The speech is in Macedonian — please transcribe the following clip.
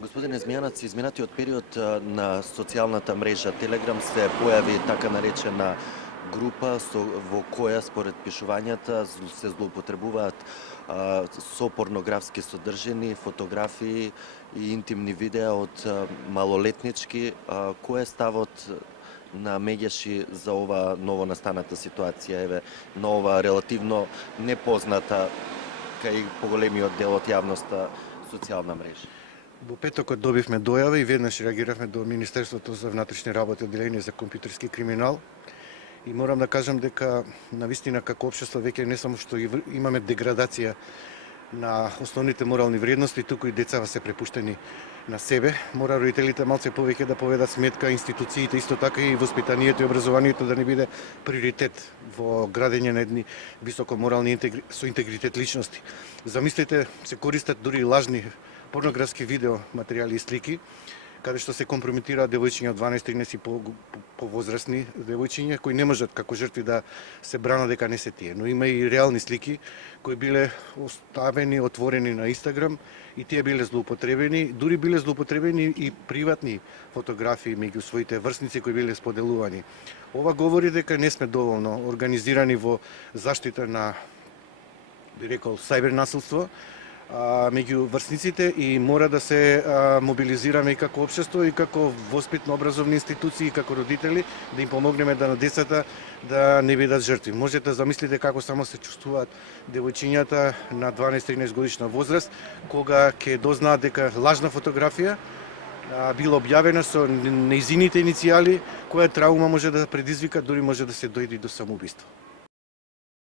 Господине Змијанац, изминатиот период на социјалната мрежа Телеграм се појави така наречена група во која според пишувањата се злоупотребуваат со порнографски содржини, фотографии и интимни видеа од малолетнички. Кој е ставот на Меѓаши за ова новонастаната ситуација, еве, на ова релативно непозната кај поголемиот дел од јавноста социјална мрежа? Во петокот добивме дојава и веднаш реагиравме до Министерството за внатрешни работи, одделение за компјутерски криминал. И морам да кажам дека навистина како општество веќе не само што имаме деградација на основните морални вредности, туку и децава се препуштени на себе. Мора родителите малце повеќе да поведат сметка, институциите исто така и воспитанието и образованието да не биде приоритет во градење на едни високо морални со интегритет личности. Замислете, се користат дури и лажни порнографски видео материјали и слики, каде што се компрометираат девојчиња од 12-13 и повозрастни девојчиња кои не можат како жртви да се бранат дека не се тие, но има и реални слики кои биле оставени, отворени на Инстаграм и тие биле злоупотребени, дури биле злоупотребени и приватни фотографии меѓу своите врсници кои биле споделувани. Ова говори дека не сме доволно организирани во заштита на, би рекол, сајбер насилство меѓу врсниците и мора да се мобилизираме и како општество и како воспитно-образовни институции и како родители да им помогнеме да на децата да не бидат жртви. Можете да замислите како само се чувствуваат девојчињата на 12-13 годишна возраст кога ќе дознаат дека лажна фотографија била објавена со нејзините иницијали, која траума може да предизвика, дури може да се дојде до самоубиство.